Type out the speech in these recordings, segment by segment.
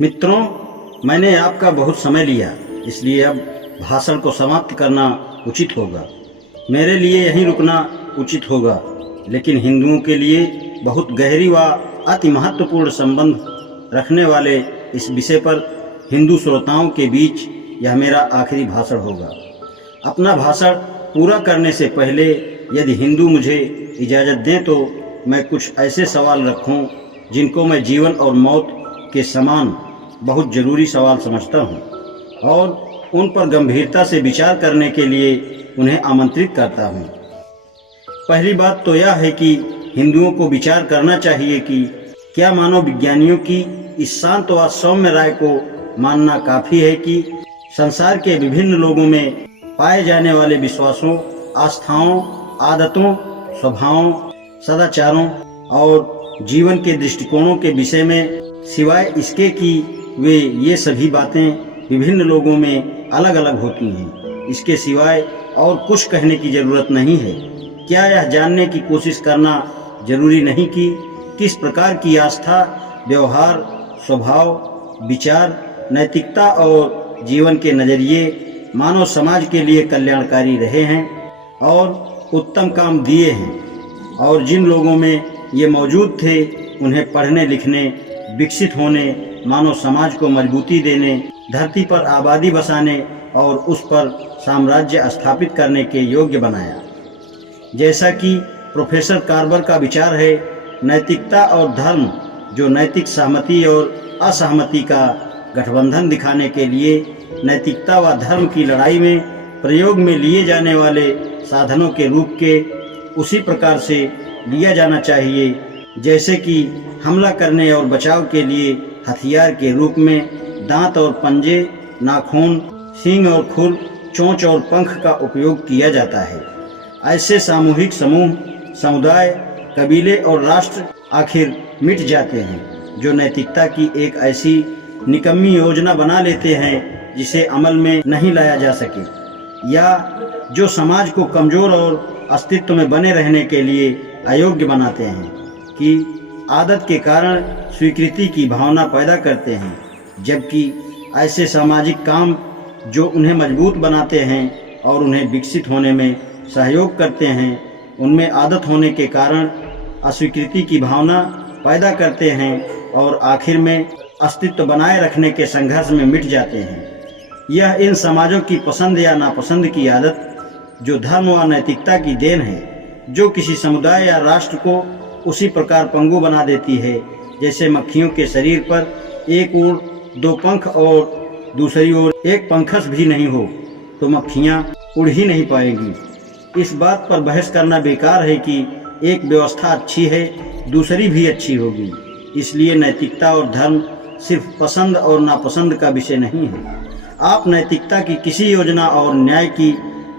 मित्रों, मैंने आपका बहुत समय लिया, इसलिए अब भाषण को समाप्त करना उचित होगा। मेरे लिए यहीं रुकना उचित होगा, लेकिन हिंदुओं के लिए बहुत गहरी व अति महत्वपूर्ण संबंध रखने वाले इस विषय पर हिंदू श्रोताओं के बीच यह मेरा आखिरी भाषण होगा। अपना भाषण पूरा करने से पहले यदि हिंदू मुझे इजाज़त दें तो मैं कुछ ऐसे सवाल रखूं जिनको मैं जीवन और मौत के समान बहुत ज़रूरी सवाल समझता हूं, और उन पर गंभीरता से विचार करने के लिए उन्हें आमंत्रित करता हूं। पहली बात तो यह है कि हिंदुओं को विचार करना चाहिए कि क्या मानव विज्ञानियों की इस शांत व सौम्य राय को मानना काफ़ी है कि संसार के विभिन्न लोगों में पाए जाने वाले विश्वासों, आस्थाओं, आदतों, स्वभावों, सदाचारों और जीवन के दृष्टिकोणों के विषय में सिवाय इसके कि वे ये सभी बातें विभिन्न लोगों में अलग अलग होती हैं, इसके सिवाय और कुछ कहने की ज़रूरत नहीं है। क्या यह जानने की कोशिश करना जरूरी नहीं कि किस प्रकार की आस्था, व्यवहार, स्वभाव, विचार, नैतिकता और जीवन के नज़रिए मानव समाज के लिए कल्याणकारी रहे हैं और उत्तम काम दिए हैं, और जिन लोगों में ये मौजूद थे उन्हें पढ़ने लिखने, विकसित होने, मानव समाज को मजबूती देने, धरती पर आबादी बसाने और उस पर साम्राज्य स्थापित करने के योग्य बनाया। जैसा कि प्रोफेसर कार्बर का विचार है, नैतिकता और धर्म जो नैतिक सहमति और असहमति का गठबंधन दिखाने के लिए नैतिकता व धर्म की लड़ाई में प्रयोग में लिए जाने वाले साधनों के रूप के उसी प्रकार से लिया जाना चाहिए जैसे कि हमला करने और बचाव के लिए हथियार के रूप में दांत और पंजे, नाखून, सींग और खुर, चोंच और पंख का उपयोग किया जाता है। ऐसे सामूहिक समूह, समुदाय, कबीले और राष्ट्र आखिर मिट जाते हैं जो नैतिकता की एक ऐसी निकम्मी योजना बना लेते हैं जिसे अमल में नहीं लाया जा सके, या जो समाज को कमज़ोर और अस्तित्व में बने रहने के लिए अयोग्य बनाते हैं, कि आदत के कारण स्वीकृति की भावना पैदा करते हैं, जबकि ऐसे सामाजिक काम जो उन्हें मजबूत बनाते हैं और उन्हें विकसित होने में सहयोग करते हैं, उनमें आदत होने के कारण अस्वीकृति की भावना पैदा करते हैं और आखिर में अस्तित्व बनाए रखने के संघर्ष में मिट जाते हैं। यह इन समाजों की पसंद या नापसंद की आदत जो धर्म व नैतिकता की देन है, जो किसी समुदाय या राष्ट्र को उसी प्रकार पंगु बना देती है जैसे मक्खियों के शरीर पर एक ओर दो पंख और दूसरी ओर एक पंखस भी नहीं हो तो मक्खियाँ उड़ ही नहीं पाएंगी। इस बात पर बहस करना बेकार है कि एक व्यवस्था अच्छी है, दूसरी भी अच्छी होगी। इसलिए नैतिकता और धर्म सिर्फ पसंद और नापसंद का विषय नहीं है। आप नैतिकता की किसी योजना और न्याय की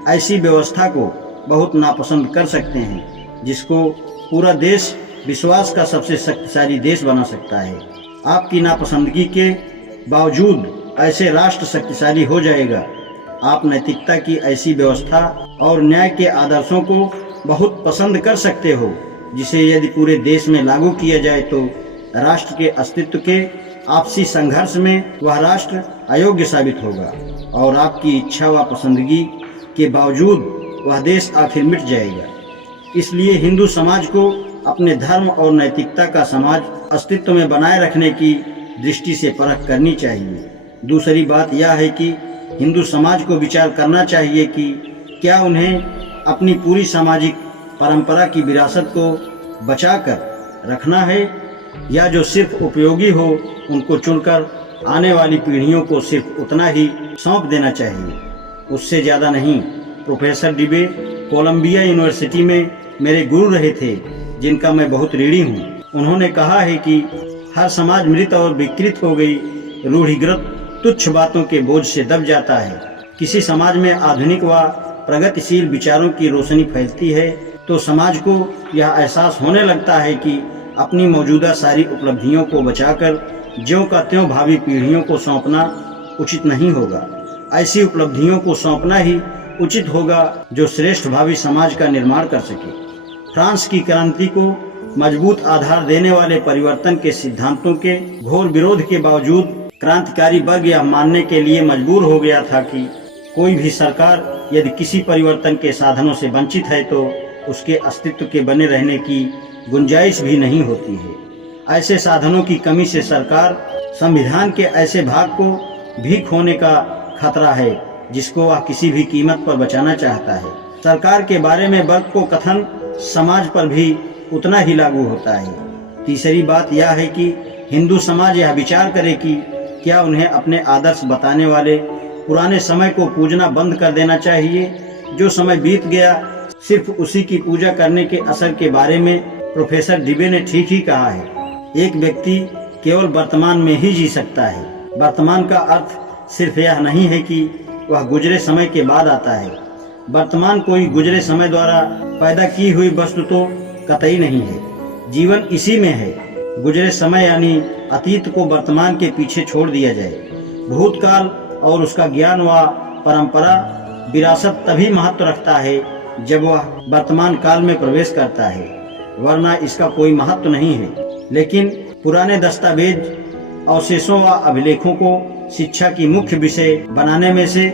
ऐसी व्यवस्था को बहुत नापसंद कर सकते हैं जिसको पूरा देश विश्वास का सबसे शक्तिशाली देश बना सकता है। आपकी नापसंदगी के बावजूद ऐसे राष्ट्र शक्तिशाली हो जाएगा। आप नैतिकता की ऐसी व्यवस्था और न्याय के आदर्शों को बहुत पसंद कर सकते हो जिसे यदि पूरे देश में लागू किया जाए तो राष्ट्र के अस्तित्व के आपसी संघर्ष में वह राष्ट्र अयोग्य साबित होगा और आपकी इच्छा व पसंदगी के बावजूद वह देश आखिर मिट जाएगा। इसलिए हिंदू समाज को अपने धर्म और नैतिकता का समाज अस्तित्व में बनाए रखने की दृष्टि से परख करनी चाहिए। दूसरी बात यह है कि हिंदू समाज को विचार करना चाहिए कि क्या उन्हें अपनी पूरी सामाजिक परंपरा की विरासत को बचाकर रखना है, या जो सिर्फ उपयोगी हो उनको चुनकर आने वाली पीढ़ियों को सिर्फ उतना ही सौंप देना चाहिए, उससे ज़्यादा नहीं। प्रोफेसर डिबे कोलंबिया यूनिवर्सिटी में मेरे गुरु रहे थे जिनका मैं बहुत ऋणी हूँ। उन्होंने कहा है कि हर समाज मृत और विकृत हो गई रूढ़िगत तुच्छ बातों के बोझ से दब जाता है। किसी समाज में आधुनिक व प्रगतिशील विचारों की रोशनी फैलती है तो समाज को यह एहसास होने लगता है कि अपनी मौजूदा सारी उपलब्धियों को बचाकर ज्यों का त्यों भावी पीढ़ियों को सौंपना उचित नहीं होगा। ऐसी उपलब्धियों को सौंपना ही उचित होगा जो श्रेष्ठ भावी समाज का निर्माण कर सके। फ्रांस की क्रांति को मजबूत आधार देने वाले परिवर्तन के सिद्धांतों के घोर विरोध के बावजूद क्रांतिकारी वर्ग यह मानने के लिए मजबूर हो गया था कि कोई भी सरकार यदि किसी परिवर्तन के साधनों से वंचित है तो उसके अस्तित्व के बने रहने की गुंजाइश भी नहीं होती है। ऐसे साधनों की कमी से सरकार संविधान के ऐसे भाग को भी खोने का खतरा है जिसको वह किसी भी कीमत पर बचाना चाहता है। सरकार के बारे में वर्ग को कथन समाज पर भी उतना ही लागू होता है। तीसरी बात यह है कि हिंदू समाज यह विचार करे कि क्या उन्हें अपने आदर्श बताने वाले पुराने समय को पूजना बंद कर देना चाहिए। जो समय बीत गया सिर्फ उसी की पूजा करने के असर के बारे में प्रोफेसर डिबे ने ठीक ही कहा है। एक व्यक्ति केवल वर्तमान में ही जी सकता है। वर्तमान का अर्थ सिर्फ यह नहीं है कि वह गुजरे समय के बाद आता है। वर्तमान कोई गुजरे समय द्वारा पैदा की हुई वस्तु तो कतई नहीं है। जीवन इसी में है। गुजरे समय यानी अतीत को वर्तमान के पीछे छोड़ दिया जाए। भूतकाल और उसका ज्ञान व परंपरा विरासत तभी महत्व रखता है जब वह वर्तमान काल में प्रवेश करता है, वरना इसका कोई महत्व नहीं है। लेकिन पुराने दस्तावेज, अवशेषों व अभिलेखों को शिक्षा की मुख्य विषय बनाने में से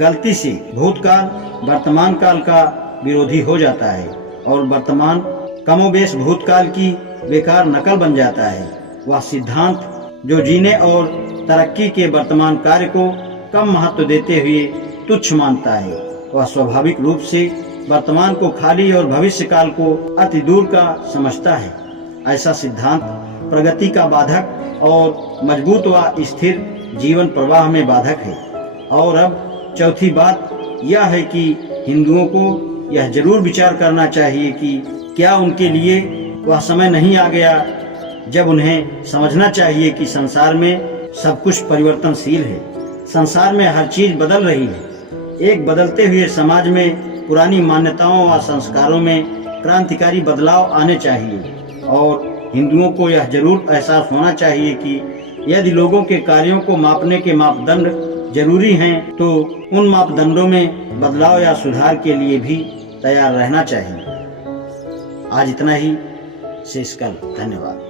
गलती से भूतकाल वर्तमान काल का विरोधी हो जाता है और वर्तमान कमोबेश भूतकाल की बेकार नकल बन जाता है। वह सिद्धांत जो जीने और तरक्की के वर्तमान कार्य को कम महत्व देते हुए तुच्छ मानता है, वह स्वाभाविक रूप से वर्तमान को खाली और भविष्य काल को अति दूर का समझता है। ऐसा सिद्धांत प्रगति का बाधक और मजबूत व स्थिर जीवन प्रवाह में बाधक है। और अब चौथी बात यह है कि हिंदुओं को यह जरूर विचार करना चाहिए कि क्या उनके लिए वह समय नहीं आ गया जब उन्हें समझना चाहिए कि संसार में सब कुछ परिवर्तनशील है। संसार में हर चीज बदल रही है। एक बदलते हुए समाज में पुरानी मान्यताओं व संस्कारों में क्रांतिकारी बदलाव आने चाहिए और हिंदुओं को यह जरूर एहसास होना चाहिए कि यदि लोगों के कार्यों को मापने के मापदंड जरूरी हैं तो उन मापदंडों में बदलाव या सुधार के लिए भी तैयार रहना चाहिए। आज इतना ही, शेष कल। धन्यवाद।